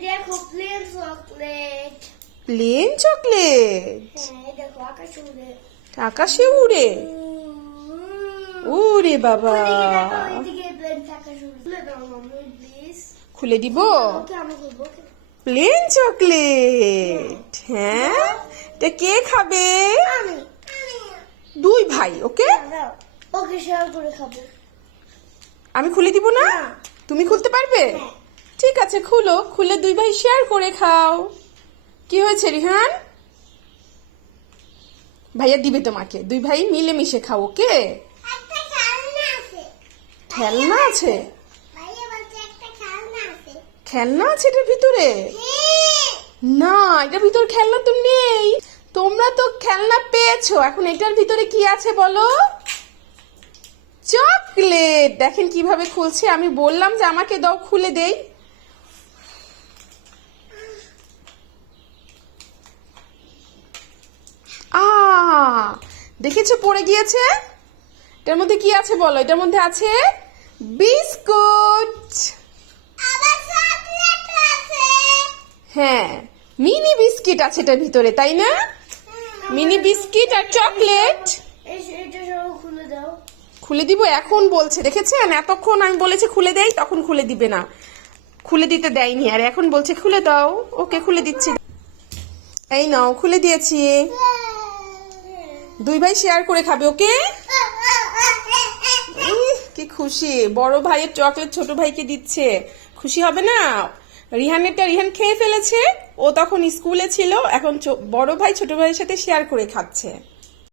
দেখো plane chocolate plane chocolate হ্যাঁ দেখো আকাশ উড়ে। উড়ে? বাবা। খুলে দিব? প্লেন চকলেট হ্যাঁ? তা কে খাবে? দুই ভাই ওকে? ওকে শেয়ার করে খাব। আমি খুলে দিব না? না। তুমি খুলতে পারবে? হ্যাঁ। ঠিক আছে খুলো। খুলে দুই ভাই শেয়ার করে খাও। কি হয়েছে রিহান? ভাইয়া দিবে তোমাকে। দুই ভাই মিলেমিশে খাও ওকে? খেলনা আছে। খেলনা আছে? ভাইয়া বলছে একটা খেলনা আছে। খেলনা আছে এটার ভিতরে? না এটার ভিতর খেলনা তো নেই। তোমরা তো খেলনা পেয়েছ এখন এটার ভিতরে কি আছে বলো? চকলেট! দেখেন কীভাবে খুলছে। আমি বললাম যে আমাকে দাও খুলে দেই। দেখেছ পড়ে গিয়েছে? এটার মধ্যে কি আছে বলো? এটার মধ্যে আছে বিস্কুট। হ্যাঁ মিনি বিস্কিট আছে এটার ভিতরে তাই না? মিনি বিস্কিট আর চকলেট। খুলে খুলে দিব এখন বলছে দেখেছেন? এতক্ষণ আমি বলেছি খুলে দেই তখন খুলে দিবে না। খুলে দিতে দেয়নি আর এখন বলছে খুলে দাও। ওকে খুলে দিচ্ছি। এই নাও খুলে দিয়েছি। দুই ভাই শেয়ার করে খাবে, ওকে? কি খুশি। বড় ভাইয়ের চকলেট ছোট ভাইকে দিচ্ছে। খুশি হবে না? রিহানেরটা রিহান খেয়ে ফেলেছে। ও তখন স্কুলে ছিল, এখন বড় ভাই ছোট ভাইয়ের সাথে শেয়ার করে খাচ্ছে।